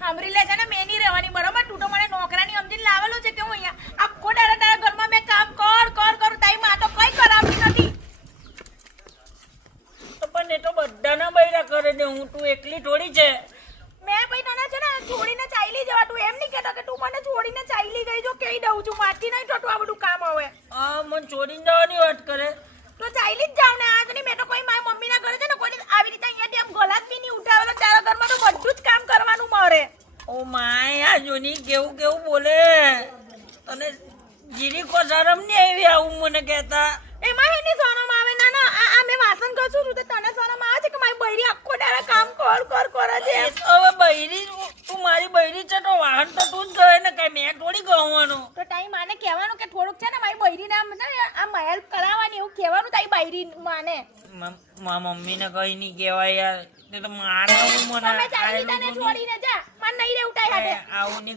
સાંભળી લે છે ને મેં નહીં રહેવાની બરોબર. તું તો મને નોકરાની સમજીને લાવેલો છે કે હું અહીંયા આખો દાડો તારા ઘરમાં મેં કામ કર તારી માં તો કઈ કરાવતી નથી. તો પણ એ તો બધાના બૈરા કરે ને હું તું એકલી થોડી છે. મેં ભાઈ તને છે ને છોડીને ચાલી જવા. તું એમ નહીં કહેતો કે તું મને છોડીને ચાલી ગઈ જો કહી દઉં છું. મારથી નહીં થતું આ બધું કામ હવે. હા મને છોડીને જવાની વાત કરે. તો ચાલી જ જાવ ને. આજ નહીં મેં તો કોઈ મારી મમ્મીના ઘરે છે ને કોઈ આવી રીતે અહીંયાથી આમ ગલાસ બી નહીં ઉઠાવેલો. તારા ઘરમાં તો બધું જ કામ કરવાનું મારે. ઓ માય આ જોની કેવું બોલે. અને જીરી કો શરમ નહીં આવી આવું મને કહેતા. એમાં એની શરમ આવે. ના ના આ મેં વાસણ ઘસું છું તો તને શરમ આવે છે કે મારી બૈરી આખો દાડો કામ કરે છે. એ તો હવે બૈરી તું મારી બૈરી છે તો વાહન તો તું જ ગયે ને કઈ મેં થોડી ગવાનું. તો તારી માને કહેવાનું કે થોડુંક છે ને મારી બૈરીને આમ હેલ્પ કરાવવાની એવું કહેવાનું તારી બૈરી માને. મારા મમ્મીને કઈ નહીં કહેવાય યાર. તે તો મારે તમે ચાલી તને છોડીને જા. મને નહીં રહેવું તારી હાથે. આવું નહીં